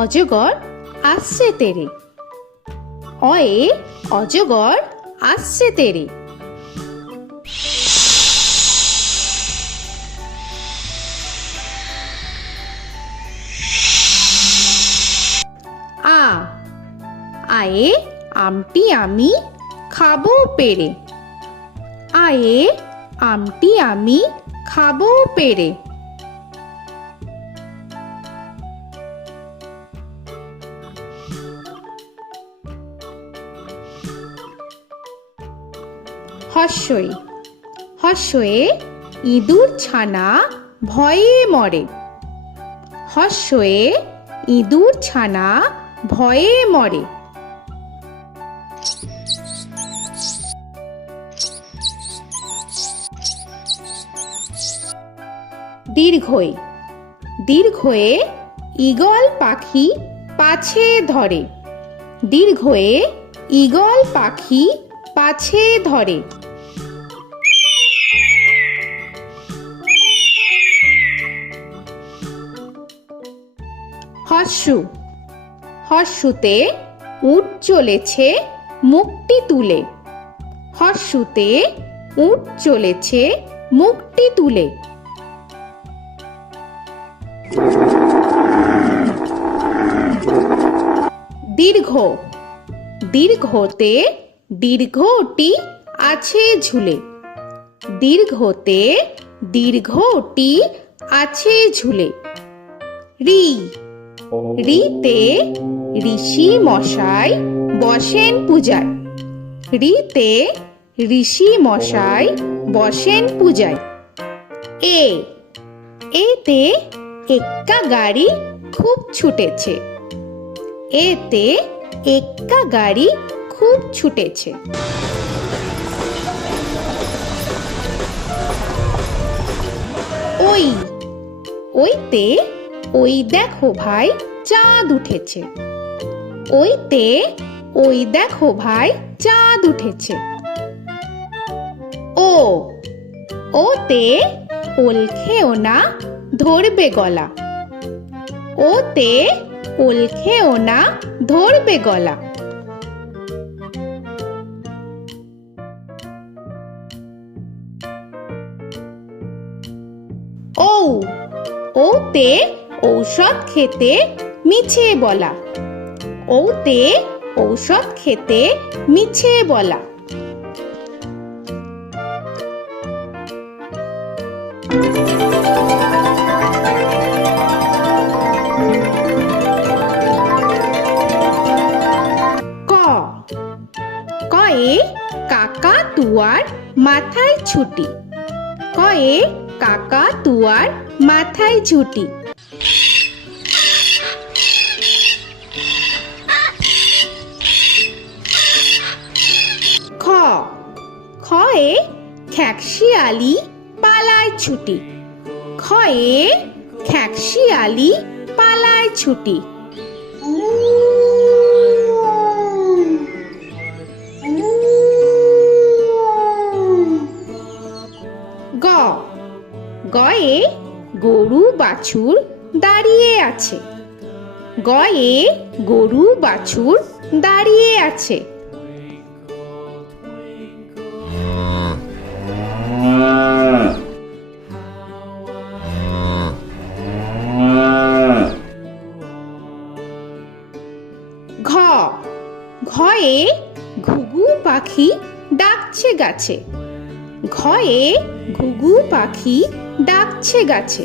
অজগর আসছে তেরে। অয়ে অজগর আসছে তেরে। আ আয়ে আমটি আমি খাবো পেরে। আয়ে আমটি আমি খাবো পেরে। হর্ষই হর্ষয়ে ইঁদুর ছানা ভয়ে মরে। হর্ষয়ে ইঁদুর ছানা ভয়ে মরে। দীর্ঘই দীর্ঘয়ে ঈগল পাখি পাছে ধরে। দীর্ঘয়ে ঈগল পাখি পাছে ধরে। হর্ষু হর্ষুতে উট চলেছে মুখটি তুলে। হর্ষুতে উট চলেছে মুখটি তুলে। দীর্ঘ দীর্ঘতে দীর্ঘটি আছে ঝুলে। দীর্ঘতে দীর্ঘটি আছে ঝুলে। রি রিতে ঋষি মশাই বসেন পূজায়। রিতে ঋষি মশাই বসেন পূজায়। এ এতে এক্কা গাড়ি খুব ছুটেছে। এতে এক্কা গাড়ি খুব ছুটেছে। ওই ওইতে ওই দেখো ভাই চাঁদ উঠেছে। ওইতে ওই দেখো ভাই চাঁদ উঠেছে। ও ওতে ওল খেও না ধরবে গলা। ওতে ওল খেও না ধরবে গলা। ঔ ওতে ঔষধ খেতে মিছে বলা। ওতে ঔষধ খেতে মিছে বলা। ক কয়ে কাকা তুয়ার মাথায় ছুটি। কয়ে কাকা তুয়ার মাথায় ছুটি। খ খয়ে খ্যাকশিয়ালি পালায় ছুটি। খয়ে খ্যাকশিয়ালি পালায় ছুটি। গ গয়ে গরু বাছুর দাঁড়িয়ে আছে। গয়ে গরু বাছুর দাঁড়িয়ে আছে। ঘ ঘয়ে ঘুঘু পাখি ডাকছে গাছে। ঘয়ে ঘুঘু পাখি ডাকছে গাছে।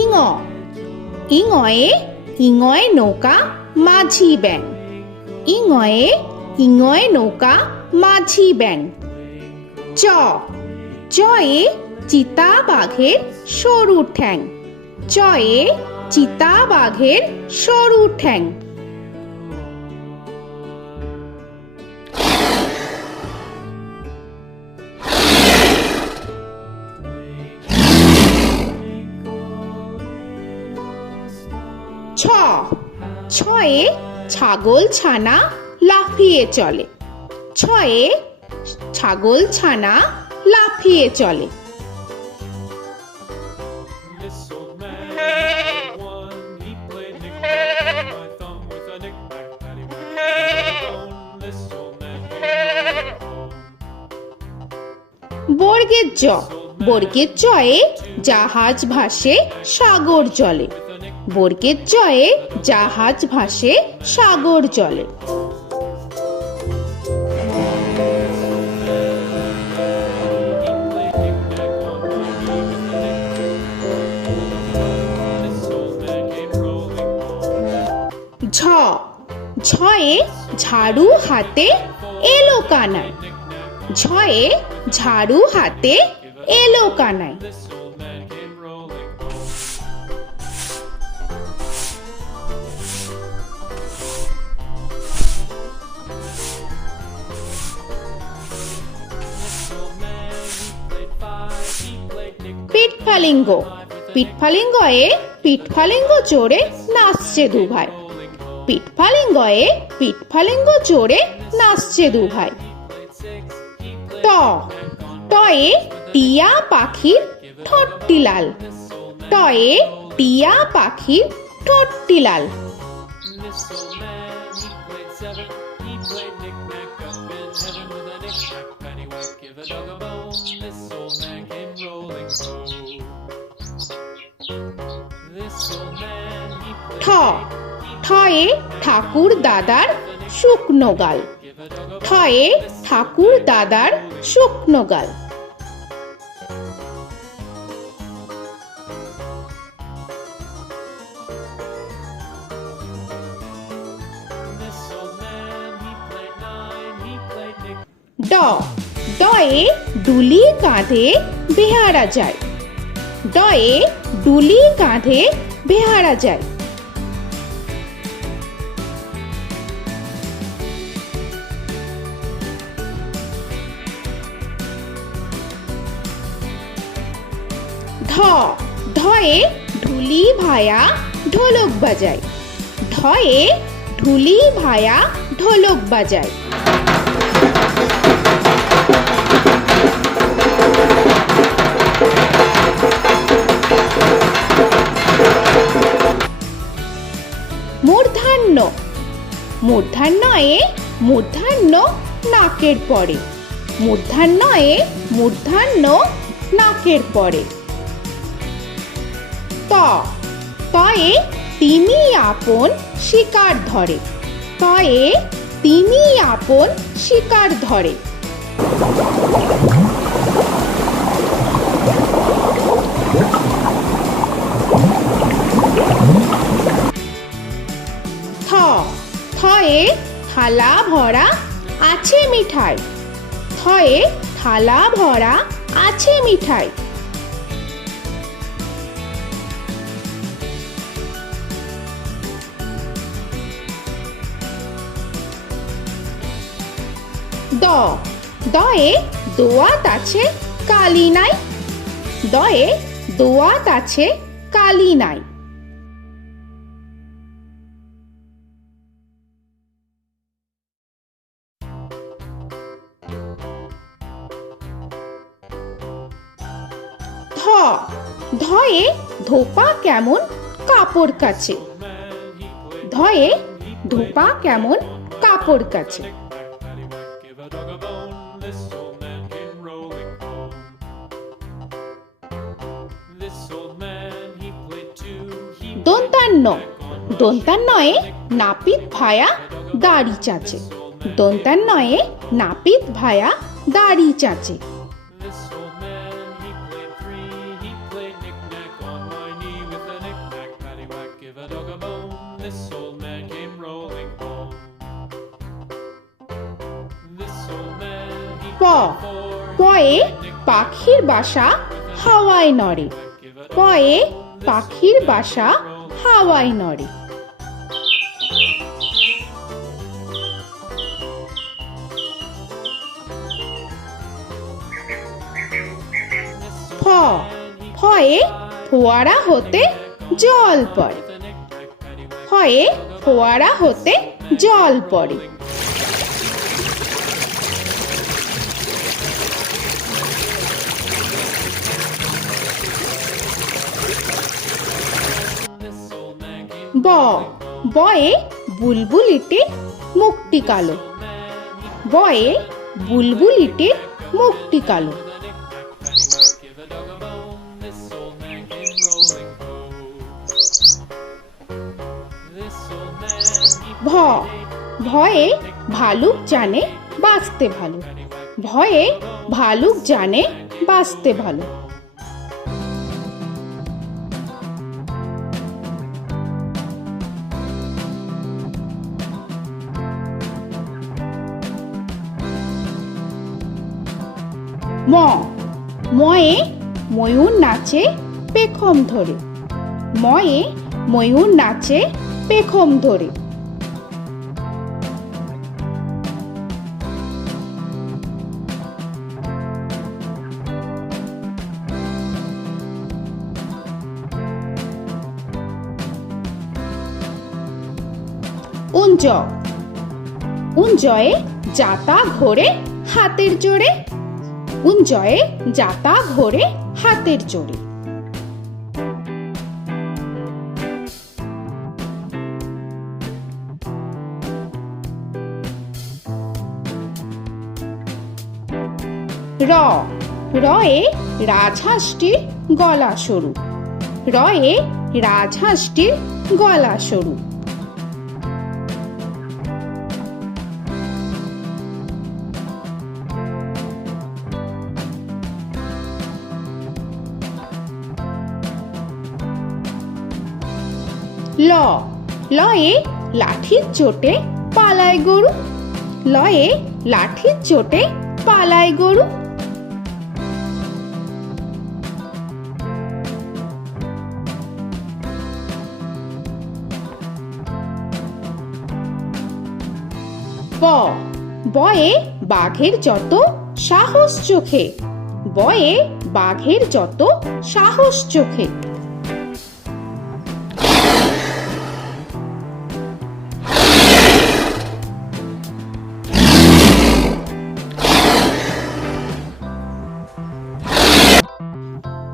ইঙ ইঙয়ে ইঙয়ে নৌকা মাঝি ব্যাং। ইঙয়ে ইঙয়ে নৌকা মাঝি ব্যাং। চ চয়ে চিতা বাঘের সরু ঠ্যাং। চয়ে চিতা বাঘের সরু ঠ্যাং। ছ ছয়ে ছাগল ছানা লাফিয়ে চলে। ছয়ে ছাগল ছানা লাফিয়ে চলে। This old man had one. He played knick-knack, my thumb with a knick-knack, paddywhack, this old man came home. বর্গের জ, বর্গের জয়ে জাহাজ ভাসে সাগর জলে। বর্গের জয়ে জাহাজ ভাসে সাগর জলে। ঝ, ঝয়ে ঝাড়ু হাতে এলো কানাই। ঝয়ে ঝাড়ু হাতে এলো Kanai. This old man came rolling home. This old man, he played five. He played knick-knack. পিঠফালিঙ্গ, পিঠফালিঙ্গয়ে পিঠফালিঙ্গ চড়ে নাচছে দু ভাই। পিঠফালিঙ্গয়ে পিঠফালিঙ্গ চড়ে নাচছে দু ভাই। ট, টয়ে টিয়া পাখির ঠোঁটটি লাল। টয়ে টিয়া পাখির ঠোঁটটি লাল। This old man, he played seven. He played knick-knack up in heaven with a knick-knack, paddywhack, give a dog a bone. This old man came rolling home. This old man, he ঠ, played ঠয়ে ঠাকুর দাদার শুকনো গাল। give a dog a ঠয়ে ঠাকুর দাদার শুকনো গাল। This old man, he played nine. He played knick. ড, ডয়ে ডুলি কাঁধে বেহারা যায়। ডয়ে ডুলি কাঁধে বেহারা যায়। ধ, ধয়ে ঢুলি ভায়া ঢোলক বাজায়। ধয়ে ঢুলি ভায়া ঢোলক বাজায়। মূর্ধন্য, মূর্ধন্যয়ে মূর্ধন্য নাকের পরে। মূর্ধন্যয়ে মূর্ধন্য নাকের পরে। ত, তয়ে তিনি আপন শিকার ধরে। তয়ে তিনি আপন শিকার ধরে। থ, থয়ে থালা ভরা আছে মিঠাই। থয়ে থালা ভরা আছে মিঠাই। দ, দয়ে দোয়াত আছে কালি নাই। দয়ে দোয়াত আছে কালি নাই। ধ, ধয়ে ধোপা কেমন কাপড় কাছে। ধয়ে ধোপা কেমন কাপড় কাছে। Paddywhack, give a dog a bone. This old man came rolling home. This old man, he played two. He দন্তান্ন, দন্তান্নয়ে নাপিত ভায়া দাড়ি চাচে। দন্তান্নয়ে নাপিত ভায়া দাড়ি চাচে। This old man, he played three. He played knick-knack on my knee with a knick-knack, paddywhack, give a dog a bone. This old man came rolling home. This old man, he প, played four. পয়ে পাখির বাসা হাওয়ায় নড়ে। পয়ে পাখির বাসা হাওয়ায় নড়ে। ফ, ফয়ে ফোয়ারা হতে জল পড়ে। ফয়ে ফোয়ারা হতে জল পড়ে। ব বয়ে বুলবুলিটির মুখটি কালো। বয়ে বুলবুলিটির মুখটি কালো। Give a dog a bone, this old man came rolling home. This old man, he ভ ভয়ে ভালুক জানে বাঁচতে ভালো। ভয়ে ভালুক জানে বাঁচতে ভালো। ম ময়ে ময়ূর নাচে পেখম ধরে। ময়ে ময়ূর নাচে পেখম ধরে। উঞ্জ উঞ্জয়ে যাতা ঘোরে হাতের জোরে। উঞ্জয়ে যাতা ঘোরে হাতের জোরে। র রয়ে রাজহাঁসটির গলা সরু। রয়ে রাজহাঁসটির গলা সরু। ল লয়ে লাঠির চোটে পালায় গরু। লয়ে লাঠির চোটে পালায় গরু। ব বয়ে বাঘের যত সাহস চোখে। বয়ে বাঘের যত সাহস চোখে।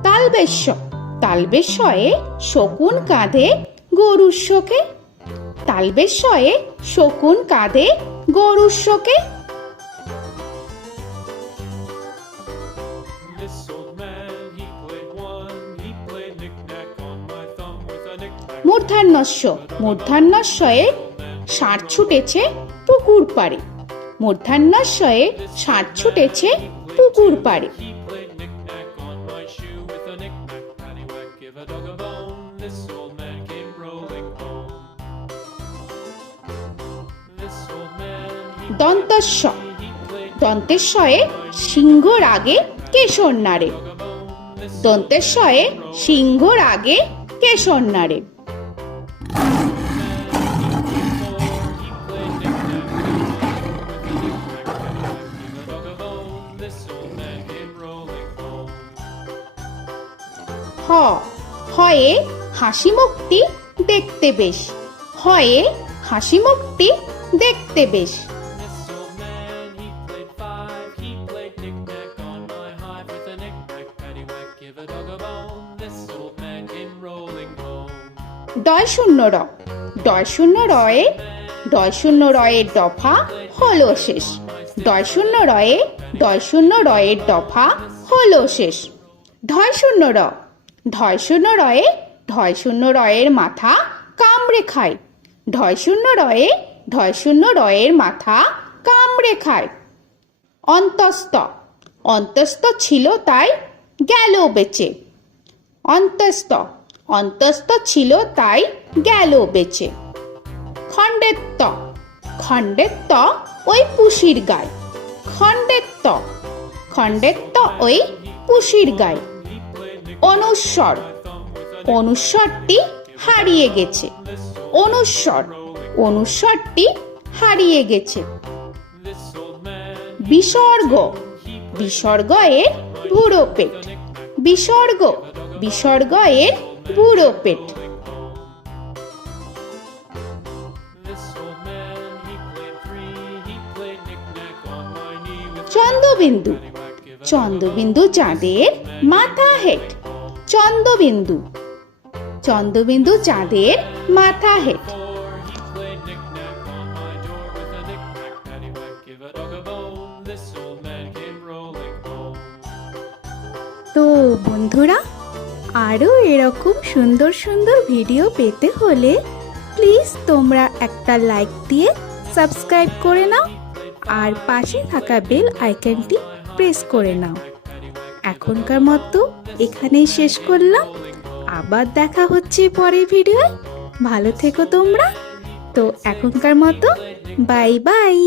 তালবেশ্য তালবেশ্যয়ে শকুন কাঁধে গরুর শোকে। তালবেশ্যয়ে শকুন কাঁধে গরুর শোকে। This old man, he played one, he played knick-knack on my thumb with a knick-knack. মূর্ধন্যস্য মূর্ধন্যস্বয়ে ষাঁড় ছুটেছে পুকুর পাড়ে। মূর্ধন্যস্বয়ে ষাঁড় ছুটেছে পুকুর পাড়ে। He played knick-knack on my shoe with a knick-knack, paddywhack, give a dog a bone. This old man came rolling home. This old man, দন্তস্ব he played দন্তেশ্বয়ে সিংহর আগে কেশর নাড়ে। dog a bone. This দন্তেশ্বয়ে সিংহর আগে কেশর নাড়ে। he played knick-knack with a knick-knack, paddywhack, give a dog a bone. This old man came rolling home. হ হয়ে হাসি মুখটি দেখতে বেশ। হয়ে হাসি মুখটি দেখতে বেশ। This old man, he played five, he played knick-knack on my hive with a knick-knack, paddywhack, give a dog a bone. This old man came rolling home. ডয় শূন্য র ডয় শূন্য রয়ে ডয় শূন্য রয়ের দফা হলো শেষ। ডয় শূন্য রয়ে ডয় শূন্য রয়ের দফা হলো শেষ। ঢয় শূন্য র ঢয় শূন্য রয়ে ঢয় শূন্য রয়ের মাথা কামড়ে খায়। ঢয় শূন্য রয়ে ঢয় শূন্য রয়ের মাথা কামড়ে খায়। অন্তস্থ অন্তস্থ ছিল তাই গেল বেঁচে। অন্তস্থ অন্তস্থ ছিল তাই গেল বেঁচে। খণ্ডেত্ব খণ্ডেত্ব ওই পুষির গায়। খণ্ডেত্ব খণ্ডেত্ব ওই পুষির গায়। অনুস্বর অনুস্বরটি হারিয়ে গেছে। অনুস্বর অনুস্বরটি হারিয়ে গেছে। This old man, বিসর্গ বিসর্গ এর বুড়ো পেট। বিসর্গ বিসর্গ এর বুড়ো পেট। this old man, he played three, he played knick-knack on my knee with Chandrabindu paddywhack, give a Chandrabindu চাঁদের মাথা হেট। চন্দ্রবিন্দু চন্দ্রবিন্দু চাঁদের মাথা head. Before he played knick-knack on my door with a knick-knack, paddywhack, give a dog a bone. This old man came rolling home. তো বন্ধুরা, আরও এরকম সুন্দর সুন্দর ভিডিও পেতে হলে প্লিজ তোমরা একটা লাইক দিয়ে সাবস্ক্রাইব করে নাও আর পাশে থাকা বেল আইকনটি প্রেস করে নাও। এখনকার মতো এখানেই শেষ করলাম, আবার দেখা হচ্ছে পরের ভিডিওয়। ভালো থেকো তোমরা। তো এখনকার মতো বাই বাই।